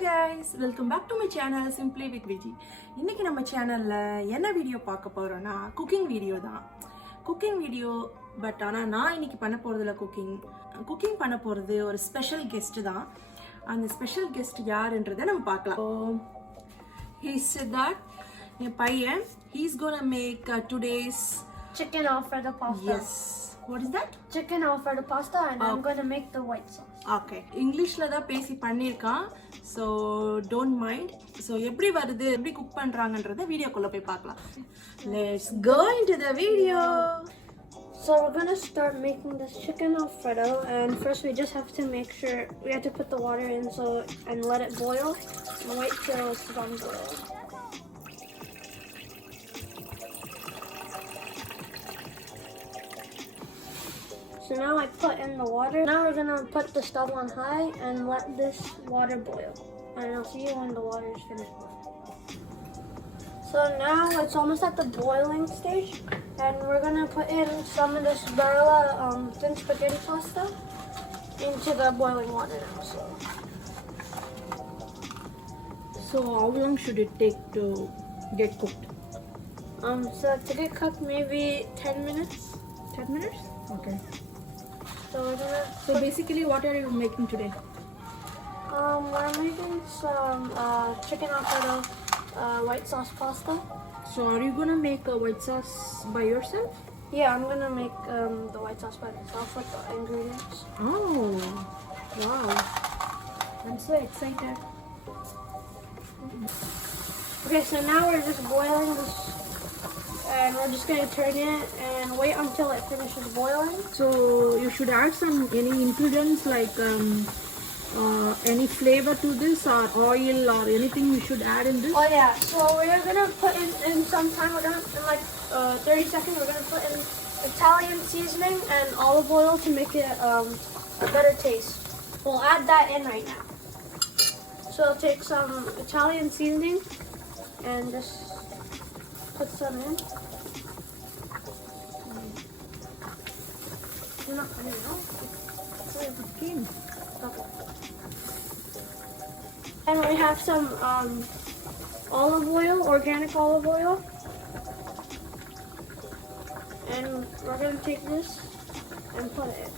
guys, welcome back to my channel Simply with Viji. இன்னைக்கு நம்ம சேனல்ல என்ன வீடியோ பார்க்க போறோம்னா குக்கிங் வீடியோ தான். குக்கிங் வீடியோ பட் ஆனா நான் இன்னைக்கு பண்ண போறதுல குக்கிங் பண்ண போறது ஒரு ஸ்பெஷல் கெஸ்ட் தான். அந்த ஸ்பெஷல் கெஸ்ட் யாருன்றதை நம்ம பார்க்கலாம். He said that என் பையன் he's gonna make today's chicken Alfredo pasta. Yes. What is that? Chicken Alfredo pasta, and I'm going to make the white sauce. Okay. Englishல தான் பேசி பண்ணிருக்கான். So don't mind. So எப்படி வருது, எப்படி cook பண்றாங்கன்றத வீடியோக்குள்ள போய் பார்க்கலாம். Let's go into the video. So we're going to start making this chicken Alfredo, and first we just have to make sure we have to put the water in and let it boil and wait till it's done boiling. So now I put in the water. Now we're gonna put the stove on high and let this water boil. And I'll see you when the water is finished boiling. So now it's almost at the boiling stage, and we're gonna put in some of this Barilla thin spaghetti pasta into the boiling water now. So how long should it take to get cooked? So to get cooked, maybe 10 minutes. 10 minutes? Okay. So basically what are you making today? We're making some chicken Alfredo white sauce pasta. So are you gonna make a white sauce by yourself? Yeah, I'm gonna make the white sauce by myself with the ingredients. Oh, wow. I'm so excited. Okay, so now we're just boiling this, and we're just gonna turn it and wait until it finishes boiling. So you should add any ingredients like any flavor to this, or oil, or anything you should add in this? Oh yeah, so we're gonna put in some time, we're gonna, in like 30 seconds, we're gonna put in Italian seasoning and olive oil to make it a better taste. We'll add that in right now. So I'll take some Italian seasoning and just put some in. You're not putting it out? Okay. Okay. And we have some olive oil, organic olive oil. And we're going to take this and put it in.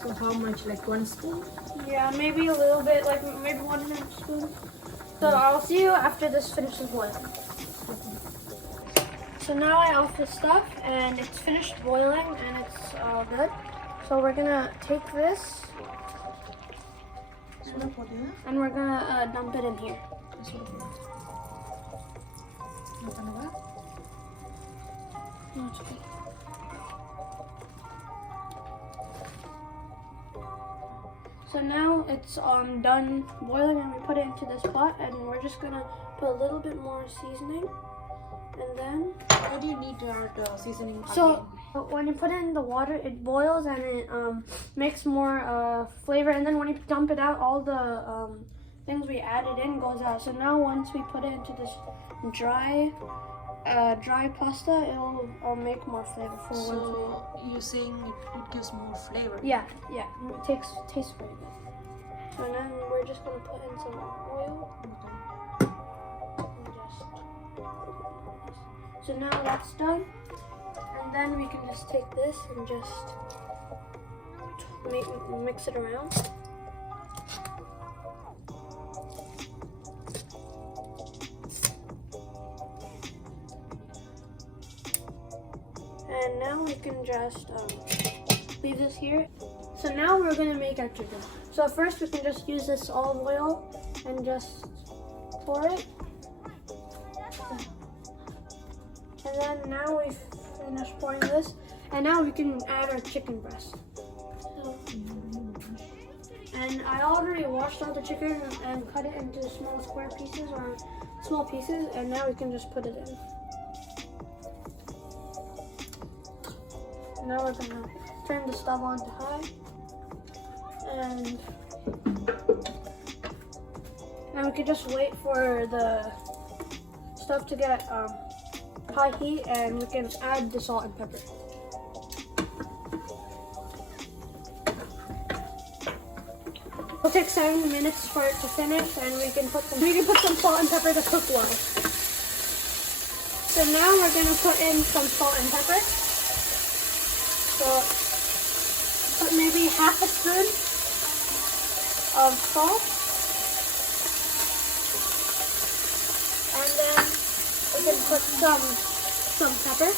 So how much, like 1 spoon? Yeah, maybe a little bit, like maybe 1.5 spoons. So I'll see you after this finishes boiling. So now I off the stuff and it's finished boiling and it's good. So we're gonna take this and we're gonna dump it in here. No, it's okay. So now it's done boiling, and we put it into this pot, and we're just gonna put a little bit more seasoning, and then. Why do you need to add seasoning? So when you put it in the water, it boils and it makes more flavor, and then when you dump it out, all the things we added in goes out. So now once we put it into this dry pasta, it'll make more flavorful. So you're saying it gives more flavor? Yeah, it tastes very good. And then we're just gonna put in some oil. So now that's done, and then we can just take this and just mix it around. And now we can just leave this here. So now we're gonna make our chicken. So first we can just use this olive oil and just pour it. And then now we've finished pouring this, and now we can add our chicken breast. And I already washed out the chicken and cut it into small square pieces or small pieces, and now we can just put it in. Now we're gonna turn the stove on to high, and now we can just wait for the stuff to get high heat, and we can add the salt and pepper. It'll take 7 minutes for it to finish, and we can put some salt and pepper to cook well. So now we're gonna put in some salt and pepper. So put maybe half a spoon of salt, and then we can put some pepper,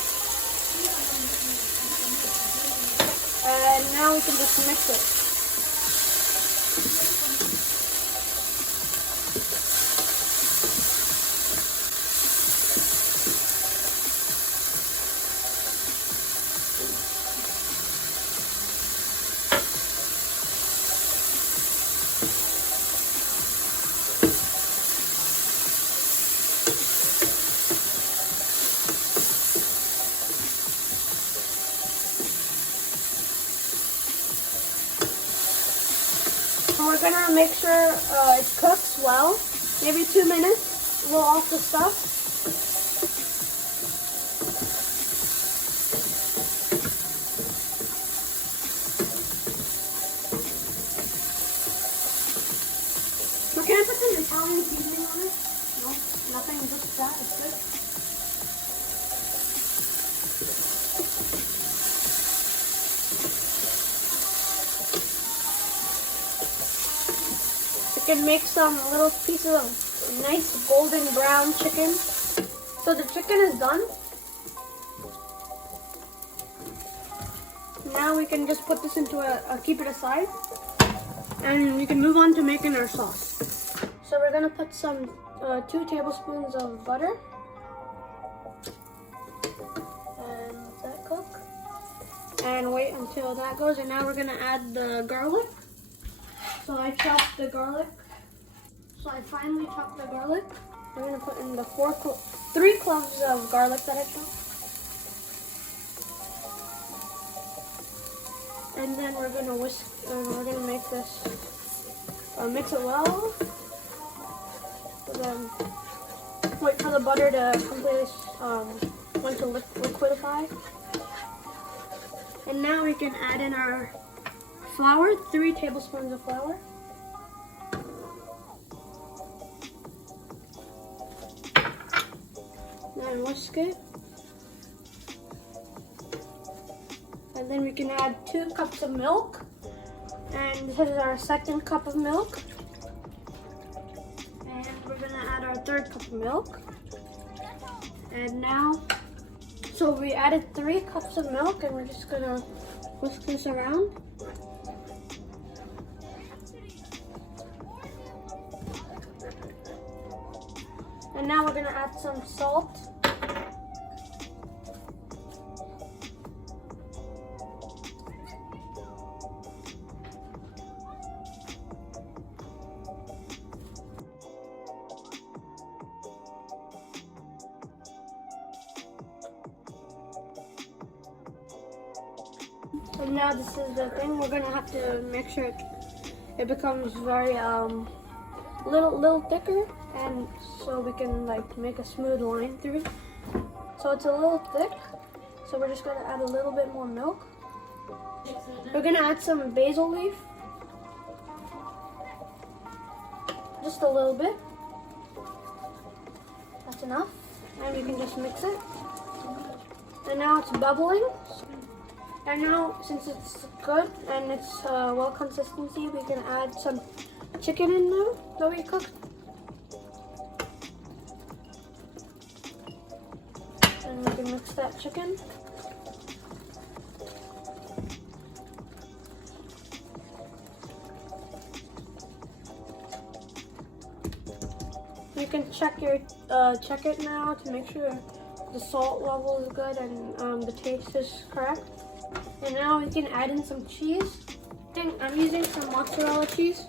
and now we can just mix it. We're gonna make sure it cooks well. Maybe 2 minutes. Roll off the stuff. We're gonna put some Italian seasoning on it. No, nothing, just that. It's good. We can make some little pieces of nice golden brown chicken. So the chicken is done. Now we can just put this into keep it aside. And we can move on to making our sauce. So we're gonna put some 2 tablespoons of butter. And let that cook. And wait until that goes. And now we're gonna add the garlic. So I chopped the garlic. So I finally chopped the garlic. We're gonna put in the 3 cloves of garlic that I chopped. And then we're gonna whisk, and we're gonna make this, mix it well. So then wait for the butter to completely, want to liquidify. And now we can add in our flour, 3 tablespoons of flour. And whisk it. And then we can add 2 cups of milk. And this is our 2nd cup of milk. And we're gonna add our 3rd cup of milk. And now, so we added 3 cups of milk, and we're just gonna whisk this around. And now we're gonna add some salt. So now this is the thing. We're gonna have to make sure it becomes very little thicker, and so we can like make a smooth line through it. So it's a little thick, so we're just gonna add a little bit more milk. We're gonna add some basil leaf, just a little bit. That's enough, and we can just mix it. And now it's bubbling. And now, since it's good and it's well consistency, we can add some chicken in there that we cooked. And we can mix that chicken. You can check it now to make sure the salt level is good and the taste is correct. And now we can add in some cheese. I'm using some mozzarella cheese.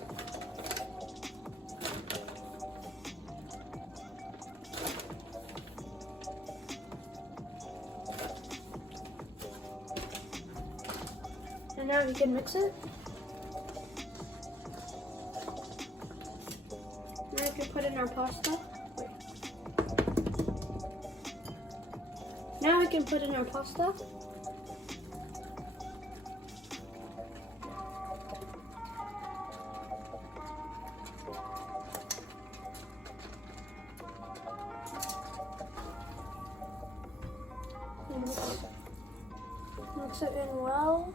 And now we can mix it. Now we can put in our pasta. Now we can put in our pasta. mix it in well.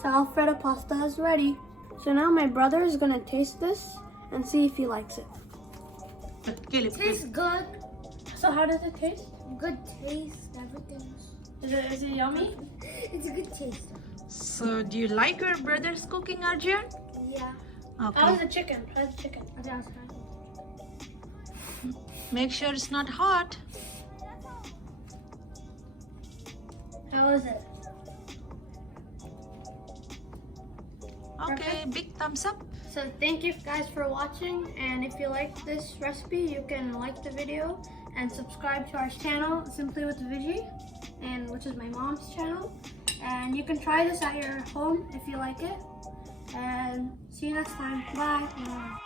So Alfredo pasta is ready. So now my brother is gonna taste this and see if he likes it. Tastes good. So how does it taste? Good taste. Everything. Is it yummy? It's a good taste. So, do you like your brother's cooking, Arjun? Yeah. How's the chicken? How's the chicken? Okay, I'll try. Make sure it's not hot. How is it? Okay, big thumbs up. So thank you guys for watching, and if you like this recipe, you can like the video and subscribe to our channel, Simply with Vigi, and which is my mom's channel. And you can try this at your home if you like it. And see you next time. Bye.